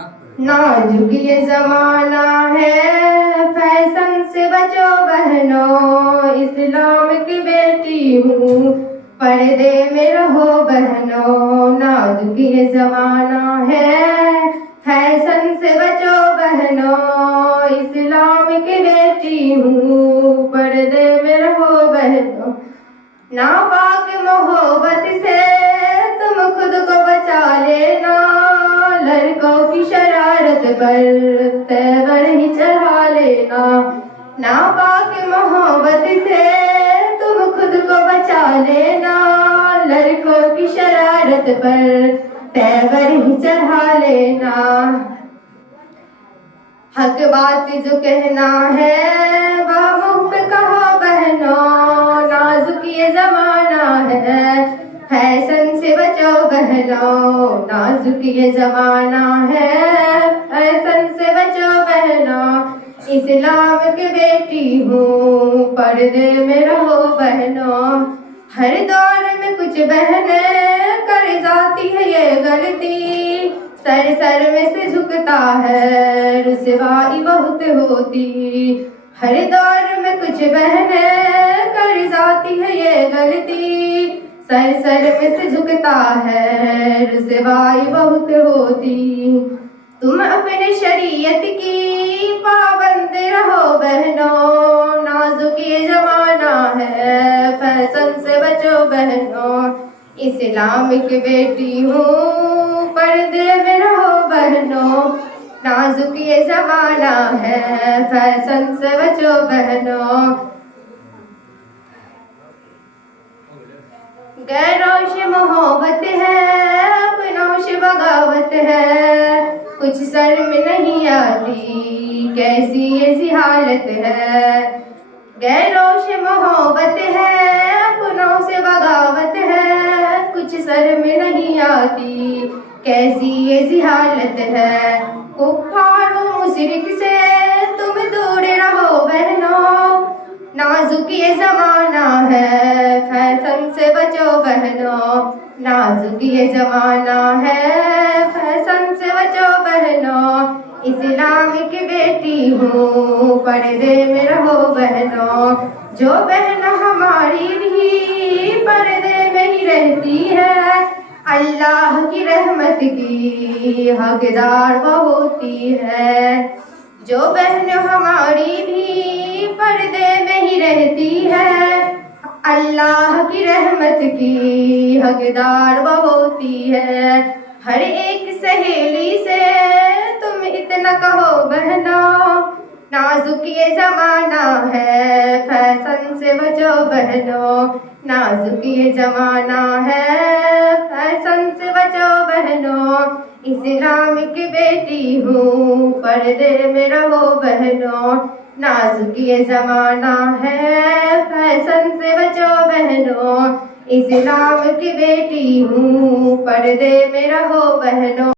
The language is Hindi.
नाजुक ये जमाना है, फैशन से बचो बहनों, इस्लाम की बेटी हूँ, पर्दे में रहो बहनों। नाजुक ये जमाना है, फैशन से बचो बहनों, इस्लाम की बेटी हूँ, पर्दे में रहो बहनों। नापाक मोहब्बत से तुम खुद को बचा लेना, लड़कों की शरारत पर तेवर ही चढ़ा लेना। नापाक मोहब्बत से तुम खुद को बचा लेना, लड़कों की शरारत पर तेवर ही चढ़ा लेना। हक बात जो कहना है वह मुँह पे कहो बहनों, नाजुक ये जमाना है, फैशन से बचो बहनों। नाजुक ये जमाना है, फैशन से बचो बहनों, इस्लाम की बेटी हूँ, पर्दे में रहो बहनों। हर दौर में कुछ बहनें कर जाती है ये गलती, सर सर में से झुकता है, रुसवाई बहुत होती। हर दौर में कुछ बहनें कर जाती है ये गलती, सर सर में से झुकता है, रुसवाई बहुत होती। तुम अपने शरीयत की पाबंद रहो बहनों, नाजुक ये जमाना है, फैशन से बचो बहनों, इस्लाम की बेटी हूँ, पर्दे में रहो बहनों। नाजुक ये जमाना है, फैशन से बचो बहनों। गैरों से मोहब्बत है, अपनों से बगावत है, कुछ शर्म नहीं आती, कैसी ऐसी हालत है। गैरों से मोहब्बत है, अपनों से बगावत है, कुछ शर्म नहीं आती, कैसी ऐसी हालत है। कुफ्फारों मुशरिक से तुम दूर रहो बहनों, नाजुक ये जमाना है, फैशन से बचो बहनों। नाजुक ये जमाना है, फैशन से बचो बहनों, इस्लाम की बेटी हूँ, पर्दे में रहो बहनों। जो बहन हमारी भी पर्दे में ही रहती है, अल्लाह की रहमत की हकदार वो होती है। जो बहन हमारी भी पर्दे में ही रहती है, अल्लाह की रहमत की हकदार वो होती है। हर एक सहेली से तुम इतना कहो बहनों, नाजुक ये जमाना है, फैशन से बचो बहनों। नाजुक ये जमाना है, फैशन से बचो बहनों, इस्लाम की बेटी हूँ, पर्दे में रहो बहनों। नाजुक ये जमाना है, फैशन से बचो बहनों, इस्लाम की बेटी हूँ, पर्दे में रहो बहनों।